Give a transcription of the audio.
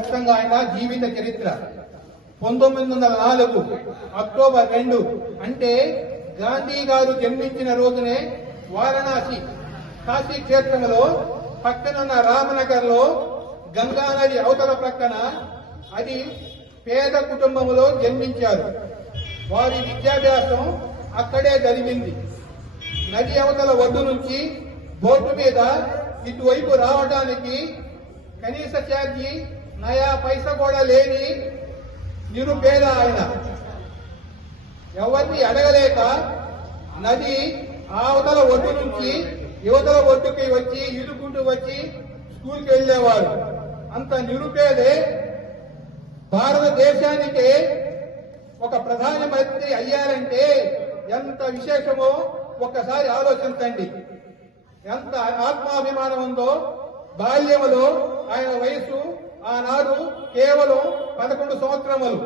క్లుప్తంగా ఆయన జీవిత చరిత్ర. 1904 అక్టోబర్ 2 అంటే గాంధీ గారు జన్మించిన రోజునే వారణాసి కాశీ క్షేత్రంలో పక్కనున్న రామనగర్ లో గంగా నది అవతల ప్రక్కన అది పేద కుటుంబంలో జన్మించారు. వారి విద్యాభ్యాసం అక్కడే జరిగింది. నది అవతల ఒడ్డు నుంచి బోటు మీద ఇటువైపు రావడానికి కనీస ఛార్జీ నయా పైసా కూడా లేని నిరుపేద ఆయన. ఎవరిని అడగలేక నది అవతల ఒడ్డు నుంచి యువతల ఒడ్డుకి వచ్చి ఈదుకుంటూ వచ్చి స్కూల్కి వెళ్లేవారు. అంత నిరుపేదే భారతదేశానికే ఒక ప్రధానమంత్రి అయ్యారంటే ఎంత విశేషమో ఒక్కసారి ఆలోచించండి. ఎంత ఆత్మాభిమానం ఉందో. బాల్యములో ఆయన వయసు ఆనాడు కేవలం 11 సంవత్సరములు.